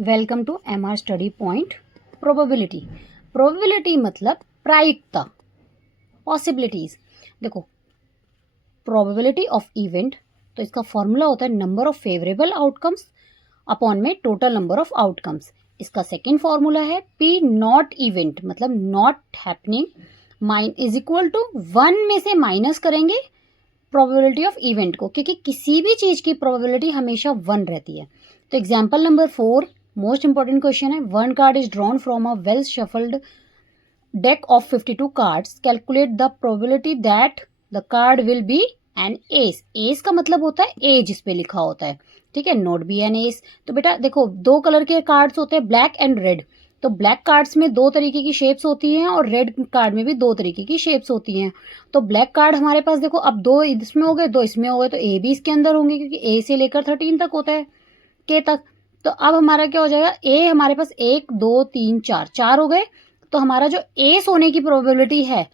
Welcome to MR study point. Probability, probability मतलब प्रायिकता, possibilities. देखो, प्रोबेबिलिटी ऑफ इवेंट, तो इसका फॉर्मूला होता है number of favourable outcomes upon में टोटल नंबर ऑफ आउटकम्स। इसका सेकेंड फॉर्मूला है पी नॉट इवेंट, मतलब not happening is equal to 1 में से माइनस करेंगे प्रोबेबिलिटी ऑफ इवेंट को, क्योंकि किसी भी चीज की प्रोबेबिलिटी हमेशा 1 रहती है। तो example number 4 most important question है। 1 card is drawn from a well shuffled deck of 52 cards, calculate the probability that the card will be an ace. Ace का मतलब होता है ए, जिस पे लिखा होता है, ठीक है, नॉट बी एन एस। तो बेटा देखो, 2 कलर के कार्ड्स होते हैं, ब्लैक एंड रेड। तो ब्लैक कार्ड्स में 2 तरीके की शेप्स होती हैं और रेड कार्ड में भी 2 तरीके की शेप्स होती हैं। तो ब्लैक कार्ड हमारे पास देखो, अब 2 इसमें हो गए, 2 इसमें हो गए, तो ए भी इसके अंदर होंगे, क्योंकि ए से लेकर 13 तक होता है, के तक। तो अब हमारा क्या हो जाएगा, ए हमारे पास 1 2 3 4 हो गए। तो हमारा जो एस होने की प्रोबेबिलिटी है,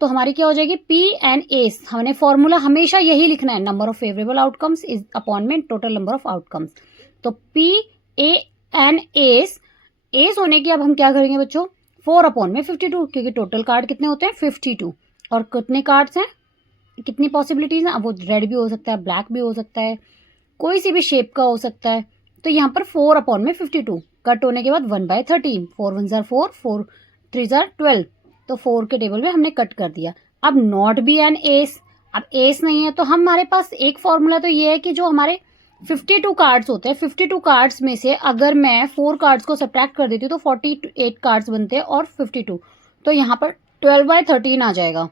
तो हमारी क्या हो जाएगी, पी एन एस। हमने फॉर्मूला हमेशा यही लिखना है, number of favourable outcomes is upon में टोटल नंबर ऑफ आउटकम्स। तो P a an ace, ace होने की अब हम क्या करेंगे बच्चों, 4 अपॉन में 52, क्योंकि टोटल कार्ड कितने होते हैं 52। और कितने कार्ड्स हैं, कितनी पॉसिबिलिटीज हैं, अब वो रेड भी हो सकता है, ब्लैक भी हो सकता है, कोई सी भी शेप का हो सकता है। तो यहाँ पर 4 अपॉन में 52 कट होने के बाद 1/13, 4 1 जार 4, 4 3 जार 12। तो 4 के टेबल में हमने कट कर दिया। अब नॉट बी एन एस, अब एस नहीं है, तो हमारे पास एक फॉर्मूला तो ये है कि जो हमारे 52 कार्ड्स होते हैं, 52 कार्ड्स में से अगर मैं 4 कार्ड्स को सब्ट्रैक्ट कर देती हूँ तो 48 कार्ड्स बनते हैं और 52, तो यहाँ पर 12/13 आ जाएगा।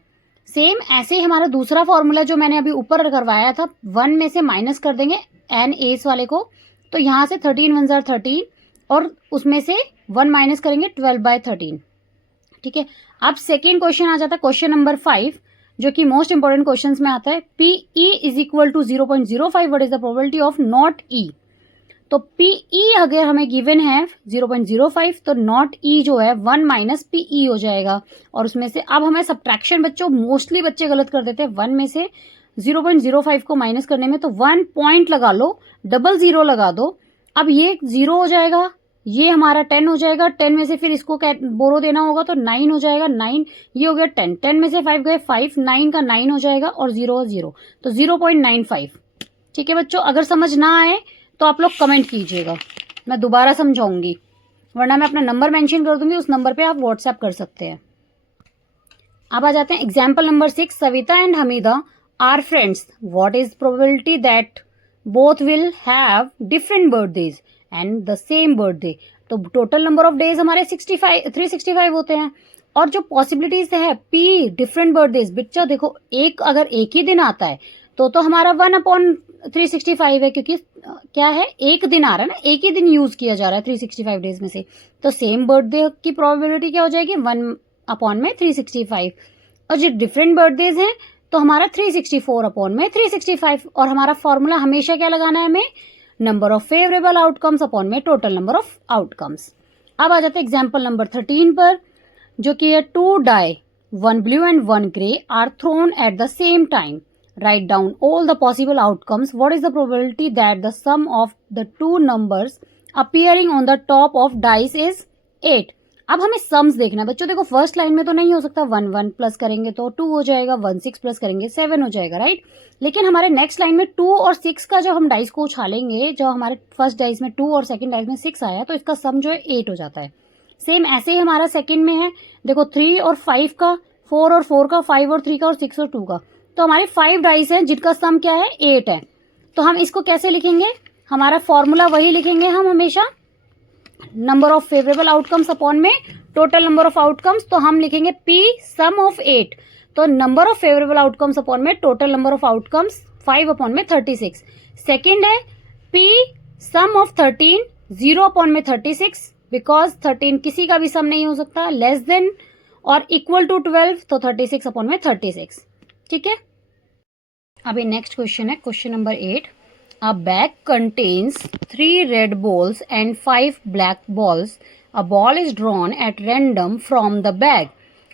सेम ऐसे ही हमारा दूसरा फॉर्मूला जो मैंने अभी ऊपर करवाया था, 1 में से माइनस कर देंगे एन एस वाले को, तो यहाँ से 13 1 जार 13 और उसमें से 1 माइनस करेंगे 12/13, ठीक है। अब सेकेंड क्वेश्चन आ जाता है, क्वेश्चन नंबर 5, जो कि मोस्ट इंपॉर्टेंट क्वेश्चंस में आता है। P E is equal to 0.05, what is the probability of not E. तो पी ई अगर हमें गिवन है 0.05, तो नॉट ई जो है 1 माइनस पी ई हो जाएगा। और उसमें से अब हमें सब्ट्रैक्शन, बच्चों मोस्टली बच्चे गलत कर देते हैं, 1 में से 0.05 को माइनस करने में, तो 1 पॉइंट लगा लो, 00 लगा दो। अब ये 0 हो जाएगा, ये हमारा 10 हो जाएगा, 10 में से फिर इसको बोरो देना होगा तो 9 हो जाएगा, 9 ये हो गया 10, 10 में से 5 गए 5, 9 का 9 हो जाएगा और 0 0, तो 0.95, ठीक है बच्चों। अगर समझ ना आए तो आप लोग कमेंट कीजिएगा, मैं दोबारा समझाऊंगी, वरना मैं अपना नंबर मेंशन कर दूंगी, उस नंबर पे आप व्हाट्सएप कर सकते हैं। अब आ जाते हैं example number 6। Savita and Hamida are friends, what is probability that both will have different birthdays and the same birthday. तो टोटल नंबर ऑफ डेज हमारे 365 होते हैं, और जो पॉसिबिलिटीज है पी डिफरेंट बर्थडेज, बच्चा देखो एक अगर एक ही दिन आता है तो हमारा 1/365 है, क्योंकि क्या है, एक दिन आ रहा है ना, एक ही दिन यूज किया जा रहा है 365 डेज में से। तो सेम बर्थडे की प्रोबेबिलिटी क्या हो जाएगी, 1/365। और जो डिफरेंट बर्थडेज हैं तो हमारा 364/365। और हमारा फॉर्मूला हमेशा क्या लगाना है हमें, number of favourable outcomes upon में टोटल नंबर ऑफ आउटकम्स। अब आ जाते हैं एग्जाम्पल नंबर 13 पर, जो कि है 2 die, 1 blue and 1 grey are thrown at the same time. Write down all the possible outcomes. What is the probability that the sum of the two numbers appearing on the top of dice is 8? अब हमें sums देखना है बच्चों। देखो first line में तो नहीं हो सकता, 1 1 प्लस करेंगे तो 2 हो जाएगा, 1 6 प्लस करेंगे 7 हो जाएगा, राइट। लेकिन हमारे नेक्स्ट लाइन में 2 और 6 का जो हम डाइस को उछालेंगे, जो हमारे फर्स्ट डाइस में 2 और सेकंड डाइस में 6 आया, तो इसका सम जो है 8 हो जाता है। सेम ऐसे ही हमारा सेकंड में है, देखो 3 और 5 का, 4 और 4 का, 5 और 3 का, और 6 और 2 का। तो हमारे 5 डाइस हैं जिनका सम क्या है, 8 है। तो हम इसको कैसे लिखेंगे, हमारा फॉर्मूला वही लिखेंगे हम हमेशा, number of favourable outcomes upon में टोटल नंबर ऑफ आउटकम्स। तो हम लिखेंगे पी सम ऑफ 8, तो number of favourable outcomes upon में total number of outcomes 5/36। Second है पी सम ऑफ 13, 0/36, बिकॉज 13 किसी का भी सम नहीं हो सकता, लेस देन और इक्वल टू 12, तो 36/36, ठीक है। अभी नेक्स्ट क्वेश्चन है question number 8। A bag contains 3 red balls and 5 black balls. A ball is drawn at random from the bag.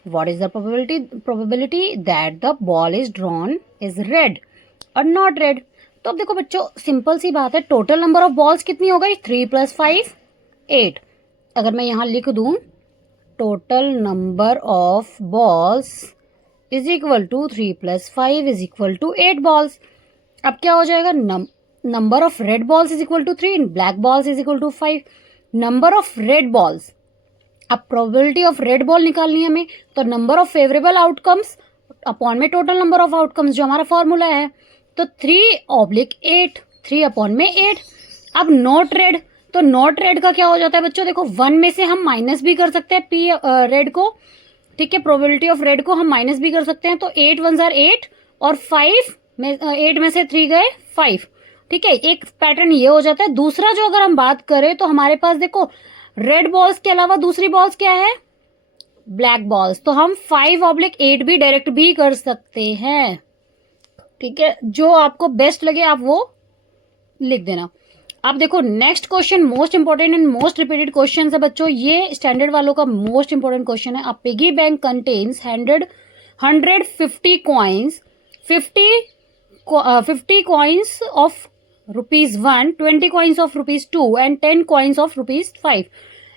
What is the probability that the ball is drawn is red or not red? तो अब देखो बच्चों, simple सी बात है, total number of balls कितनी हो गई, 3 + 5 8। अगर मैं यहाँ लिख दूँ total number of balls is equal to 3 + 5 is equal to 8 balls. अब क्या हो जाएगा, number of red balls is equal to 3 and black balls is equal to 5। Number of red balls, अब प्रोबेबिलिटी ऑफ रेड बॉल निकालनी है हमें, तो number of favourable outcomes upon में टोटल नंबर ऑफ आउटकम्स जो हमारा फॉर्मूला है, तो 3/8, 3/8। अब नॉट रेड, तो नॉट रेड का क्या हो जाता है बच्चों, देखो 1 में से हम माइनस भी कर सकते हैं पी रेड को, ठीक है, प्रोबेबिलिटी ऑफ रेड को हम माइनस भी कर सकते हैं। तो 8 1 जार 8 और 5 में 8 में से 3 गए 5, ठीक है, एक पैटर्न ये हो जाता है। दूसरा जो अगर हम बात करें तो हमारे पास देखो रेड बॉल्स के अलावा दूसरी बॉल्स क्या है, ब्लैक बॉल्स, तो हम 5/8 भी डायरेक्ट भी कर सकते हैं, ठीक है, जो आपको बेस्ट लगे आप वो लिख देना। अब देखो next question most important and most repeated question है बच्चों, ये स्टैंडर्ड वालों का मोस्ट इंपॉर्टेंट क्वेश्चन है। A piggy bank contains 150 coins, 50 coins of ₹1, 20 coins of ₹2 and 10 coins of ₹5.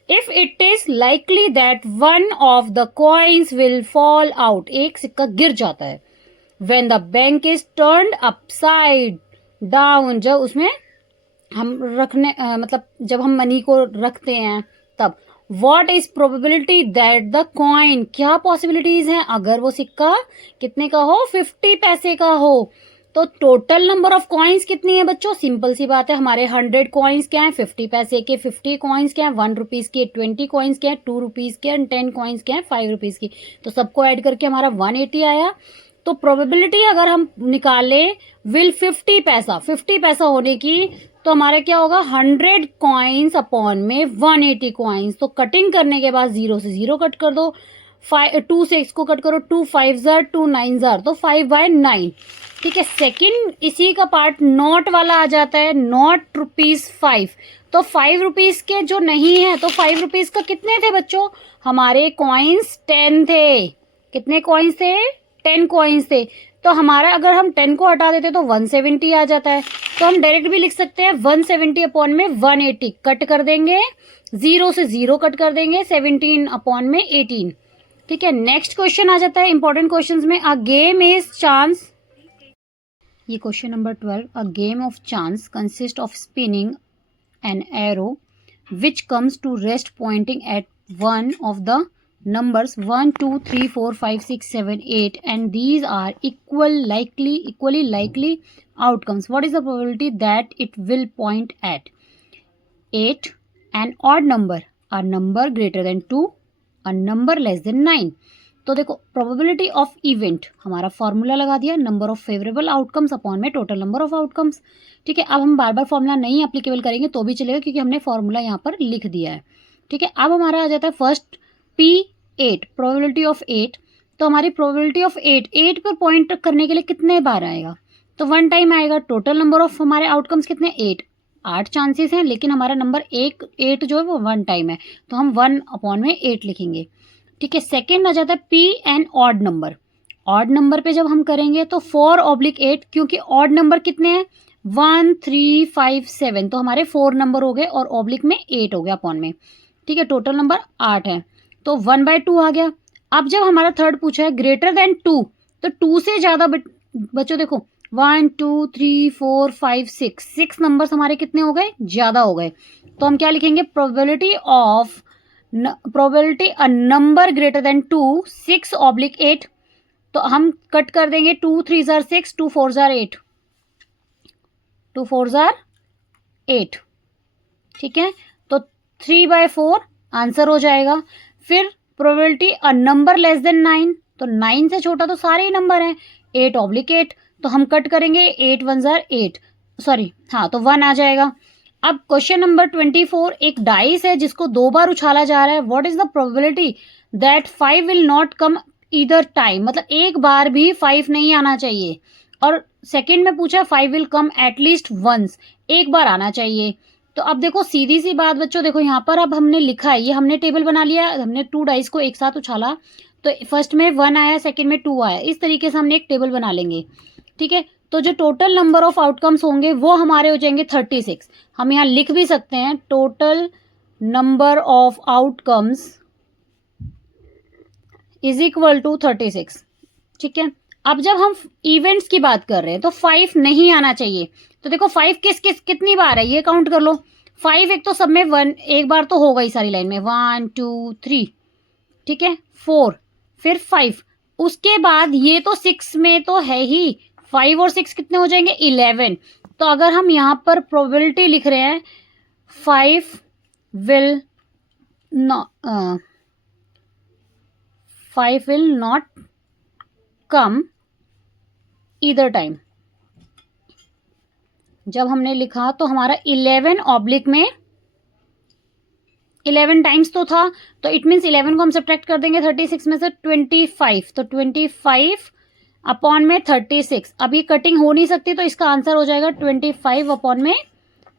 If it is likely that one of the coins will fall out, एक सिक्का गिर जाता है, when the bank is turned upside down, जब उसमें हम रखने मतलब जब हम मनी को रखते हैं तब, what is probability that the coin, क्या पॉसिबिलिटीज हैं अगर वो सिक्का कितने का हो, 50 पैसे का हो। तो टोटल नंबर ऑफ कॉइन्स कितनी है बच्चों, सिंपल सी बात है, हमारे 100 कॉइन्स क्या है 50 पैसे के, 50 कॉइन्स क्या है 1 रुपीज के, 20 कॉइन्स क्या है 2 रुपीज के, 10 कॉइन्स क्या है 5 रुपीज की, तो सबको ऐड करके हमारा 180 आया। तो प्रोबेबिलिटी अगर हम निकालें विल 50 पैसा होने की, तो हमारा क्या होगा 100 कॉइन्स अपॉन में 180 कॉइन्स। तो कटिंग करने के बाद 0 से 0 कट कर दो, 2 से x को कट करो, 2 5 जार 2 9 जार, तो 5/9, ठीक है। सेकंड इसी का पार्ट नॉट वाला आ जाता है, नॉट ₹5, तो 5 रुपीज के जो नहीं है, तो 5 रुपीज का कितने थे बच्चों, हमारे कॉइन्स 10 थे, कितने कॉइन्स थे 10 कॉइन्स थे, तो हमारा अगर हम 10 को हटा देते तो 170 आ जाता है। तो हम डायरेक्ट भी लिख सकते हैं 170 अपॉन में 180, कट कर देंगे, 0 से 0 कट कर देंगे, 17 अपॉन में 18, ठीक है। नेक्स्ट क्वेश्चन आ जाता है इंपॉर्टेंट क्वेश्चंस में, अ गेम इज चांस, ये question number 12, a game of chance consist of spinning an arrow which comes to rest pointing at one of the numbers 1 2 3 4 5 6 7 8 and these are equally likely outcomes. What is the probability that it will point at 8, an odd number, a number greater than 2, a number less than 9? तो देखो probability of event, हमारा formula लगा दिया, number of favourable outcomes upon में total number of outcomes, ठीक है। अब हम बार बार फॉर्मूला नहीं एप्लीकेबल करेंगे तो भी चलेगा क्योंकि हमने फॉर्मूला यहाँ पर लिख दिया है, ठीक है। अब हमारा आ जाता है फर्स्ट P8, प्रोबेबिलिटी ऑफ 8, तो हमारी प्रोबेबिलिटी ऑफ 8 पर पॉइंट करने के लिए कितने बार आएगा, तो 1 टाइम आएगा। टोटल नंबर ऑफ हमारे आउटकम्स कितने 8 चांसेस हैं, लेकिन हमारा नंबर 8 जो है वो 1 टाइम है, तो हम 1 अपॉन में 8 लिखेंगे, ठीक है। सेकेंड आ जाता है P an odd number, odd number पे जब हम करेंगे तो 4/8, क्योंकि ऑड नंबर कितने हैं 1 3 5 7, तो हमारे 4 नंबर हो गए और ऑब्लिक में 8 हो गया अपॉन में, ठीक है। टोटल नंबर 8 है, तो 1/2 आ गया। अब जब हमारा थर्ड पूछा है ग्रेटर देन 2, तो 2 से ज्यादा बच्चों देखो 1 2 3 4 5 6 नंबर्स हमारे कितने हो गए, ज्यादा हो गए, तो हम क्या लिखेंगे, probability a number greater than 2 6/8, तो हम कट कर देंगे, 2 3 जार 6, 2 4 जार 8, 2 4 जार 8, ठीक है। तो 3/4 आंसर हो जाएगा। फिर probability a number less than 9, तो 9 से छोटा तो सारे ही नंबर हैं, 8/8, तो हम कट करेंगे, 8 1 जार 8, सॉरी हाँ, तो 1 आ जाएगा। अब क्वेश्चन नंबर 24, एक डाइस है जिसको 2 बार उछाला जा रहा है, what is the probability that 5 will not come either time, मतलब एक बार भी 5 नहीं आना चाहिए, और सेकंड में पूछा 5 विल कम एटलीस्ट वंस, एक बार आना चाहिए। तो अब देखो सीधी सी बात बच्चों, देखो यहाँ पर अब हमने लिखा है, ये हमने टेबल बना लिया, हमने 2 डाइस को एक साथ उछाला, तो फर्स्ट में 1 आया, सेकंड में 2 आया, इस तरीके से हमने एक टेबल बना लेंगे, ठीक है। तो जो टोटल नंबर ऑफ आउटकम्स होंगे वो हमारे हो जाएंगे 36, हम यहाँ लिख भी सकते हैं total number of outcomes is equal to 36। ठीक है, अब जब हम इवेंट्स की बात कर रहे हैं तो 5 नहीं आना चाहिए। तो देखो 5 कितनी बार है ये काउंट कर लो। 5 एक तो सब में 1 एक बार तो होगा ही सारी लाइन में, 1 2 3, ठीक है, 4, फिर 5, उसके बाद ये तो 6 में तो है ही, 5 और 6 कितने हो जाएंगे 11। तो अगर हम यहां पर प्रोबेबिलिटी लिख रहे हैं 5 will not come either time, जब हमने लिखा तो हमारा 11 ऑब्लिक में 11 टाइम्स तो था, तो इट मीन्स 11 को हम सब्ट्रैक्ट कर देंगे 36 में से 25, तो 25 अपॉन में 36। अब ये कटिंग हो नहीं सकती तो इसका आंसर हो जाएगा 25 अपॉन में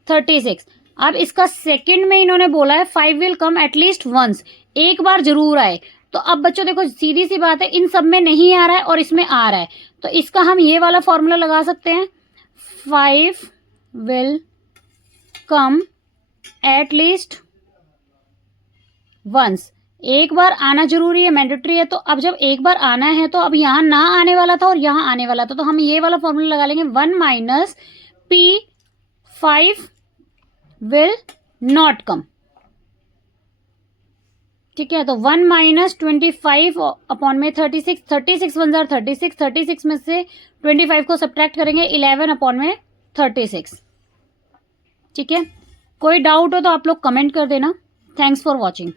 36। अब इसका सेकंड में इन्होंने बोला है 5 विल कम एटलीस्ट वंस, एक बार जरूर आए। तो अब बच्चों देखो सीधी सी बात है, इन सब में नहीं आ रहा है और इसमें आ रहा है, तो इसका हम ये वाला फॉर्मूला लगा सकते हैं, 5 will come at least once, एक बार आना जरूरी है, मैंडेटरी है। तो अब जब एक बार आना है तो अब यहां ना आने वाला था और यहां आने वाला था, तो हम ये वाला फॉर्मूला लगा लेंगे, 1 minus P 5 will not come. ठीक है, तो 1 माइनस 25 अपॉन में 36, 36 वन जार 36, 36 में से 25 को सब्ट्रैक्ट करेंगे 11 अपॉन में 36। ठीक है, कोई डाउट हो तो आप लोग कमेंट कर देना। Thanks for watching.